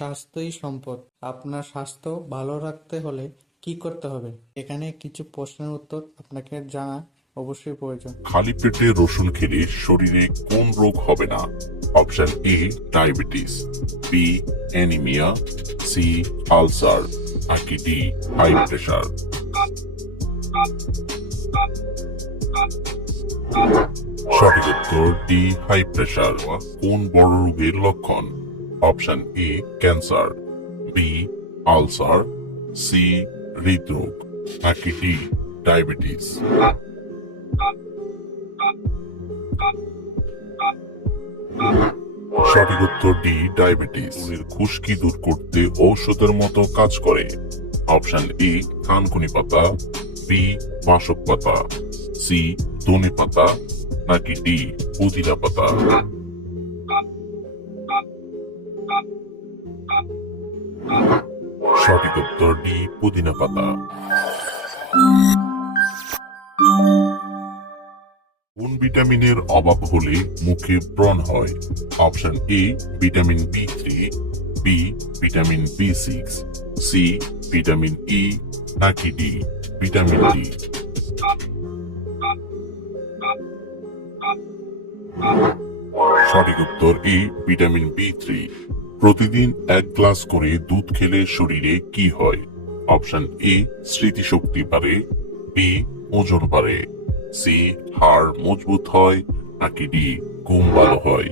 স্বাস্থ্যই সম্পদ। আপনার স্বাস্থ্য ভালো রাখতে হলে কি করতে হবে? এখানে কিছু প্রশ্নের উত্তর আপনাকে জানা অবশ্যই প্রয়োজন। খালি পেটে রসুন খেলে শরীরে কোন রোগ হবে না? Option A diabetes, B anaemia, C ulcer, নাকি ডি হাই প্রেশার। সঠিক উত্তর ডি হাই প্রেশার। কোন বড় রোগের লক্ষণ? Option A cancer, B ulcer, C হৃদরোগ, নাকি ডি ডায়াবেটিস। সঠিক উত্তর ডি ডায়াবেটিস। চুলের খুশকি দূর করতে ঔষধের মতো কাজ করে। অপশন এ থানকুনি পাতা, বি বাসক পাতা, সি ধনে পাতা, নাকি ডি পুদিনা পাতা। সঠিক উত্তর ডি পুদিনা পাতা। কোন ভিটামিনের অভাব হলে মুখে ব্রণ হয়? অপশন এ vitamin বি3, B vitamin বি6, C vitamin E, নাকি ডি ভিটামিন ডি। সঠিক উত্তর এ ভিটামিন বি3। প্রতিদিন 1 গ্লাস করে দুধ খেলে শরীরে কি হয়? অপশন এ স্মৃতিশক্তি বাড়ে, বি ওজন বাড়ে, সি হাড় মজবুত হয়, নাকি ডি ঘুম ভালো হয়।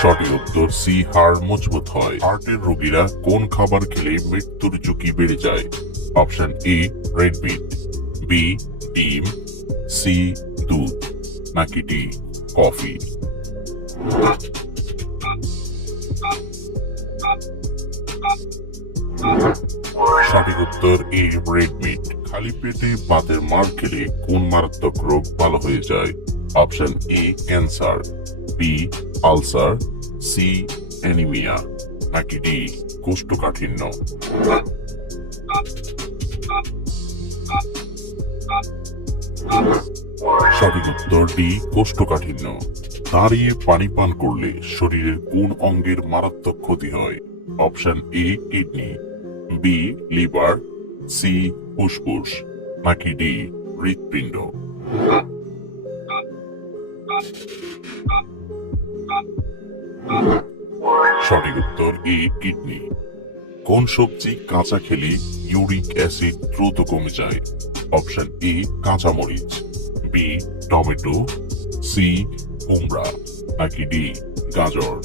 সঠিক উত্তর সি হাড় মজবুত হয়। হার্টের রোগীরা কোন খাবার খেলে মৃত্যুর ঝুঁকি বেড়ে যায়? Option A red meat, B ডিম, সি দুধ, নাকি ডি কফি। সঠিক উত্তর এ রেড মিট। খালি পেটে ভাতের মার খেলে কোন মারাত্মক রোগ ভালো হয়ে যায়? Option A cancer, B ulcer, C anaemia, নাকি ডি কোষ্ঠকাঠিন্য। সঠিক উত্তর ডি কোষ্ঠকাঠিন্য। দাঁড়িয়ে পানি পান করলে শরীরের কোন অঙ্গের মারাত্মক ক্ষতি হয়? Option A kidney, B liver, C ফুসফুস, নাকি ডি হৃৎপিণ্ড। সঠিক উত্তর এ কিডনি। কোন সবজি কাঁচা খেলে ইউরিক অ্যাসিড দ্রুত কমে যায়? অপশন এ কাঁচামরিচ, বি টমেটো, সি কুমড়া, নাকি ডি গাজর।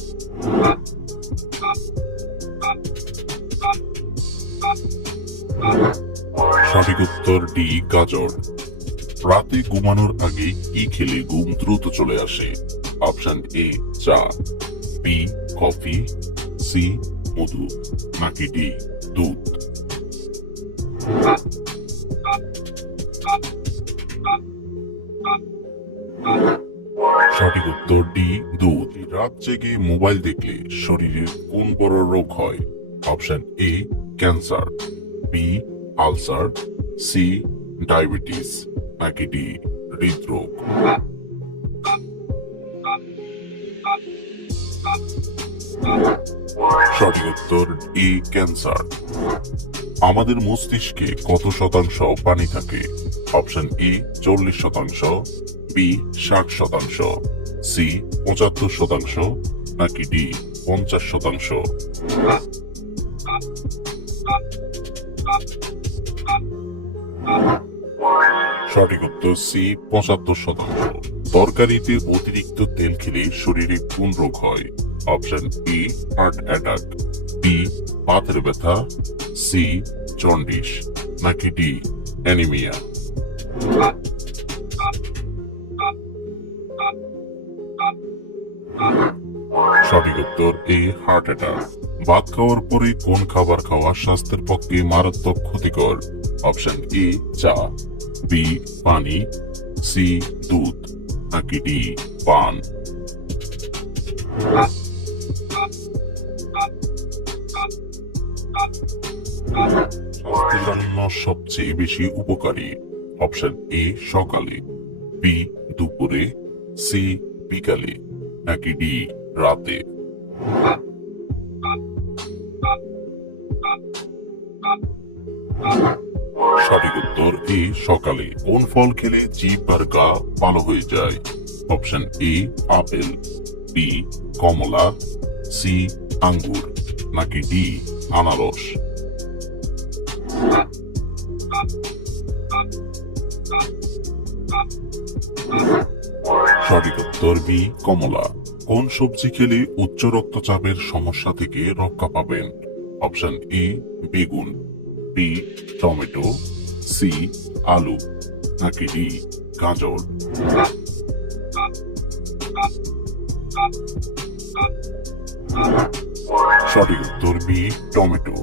সঠিক উত্তর ডি গাজর। রাতে ঘুমানোর আগে কি খেলে ঘুম দ্রুত চলে আসে? অপশন এ চা, বি কফি, সি মধু, নাকি ডি দুধ। সঠিক উত্তর ডি দুধ। রাত জেগে মোবাইল দেখলে শরীরের কোন বড় রোগ হয়? Option A cancer, B ulcer, C diabetes, নাকি ডি হৃদরোগ। সঠিক উত্তর এ ক্যান্সার। আমাদের মস্তিষ্কে কত শতাংশ পানি থাকে? অপশন এ 40%, বি 60%, সি 75%, নাকি ডি 50%। সঠিক উত্তর সি 75%। তরকারিতে অতিরিক্ত তেল খেলে শরীরে কোন রোগ হয়? Option A heart attack, B পাতের ব্যথা, সি জন্ডিস, নাকি ডি অ্যানিমিয়া। সঠিক উত্তর এ হার্ট অ্যাটাক। ভাত খাওয়ার পরে কোন খাবার খাওয়া স্বাস্থ্যের পক্ষে মারাত্মক ক্ষতিকর? অপশন এ চা, বি পানি, সি দুধ, নাকি ডি পান। স্বাস্থ্যের জন্য সবচেয়ে বেশি উপকারী? অপশন এ সকালে, বি দুপুরে, সি বিকালে নাকি ডি রাতে? সঠিক উত্তর এ সকালে। কোন ফল খেলে জিভ আর গা ভালো হয়ে যায়? অপশন এ আপেল, বি কমলা, সি আঙ্গুর নাকি ডি আনারস? সঠিক উত্তর বি কমলা। কোন সবজি খেলে উচ্চ রক্তচাপের সমস্যা থেকে রক্ষা পাবেন? অপশন এ বেগুন, বি টমেটো, সি আলু নাকি ডি গাজর? সঠিক উত্তর বি টমেটো।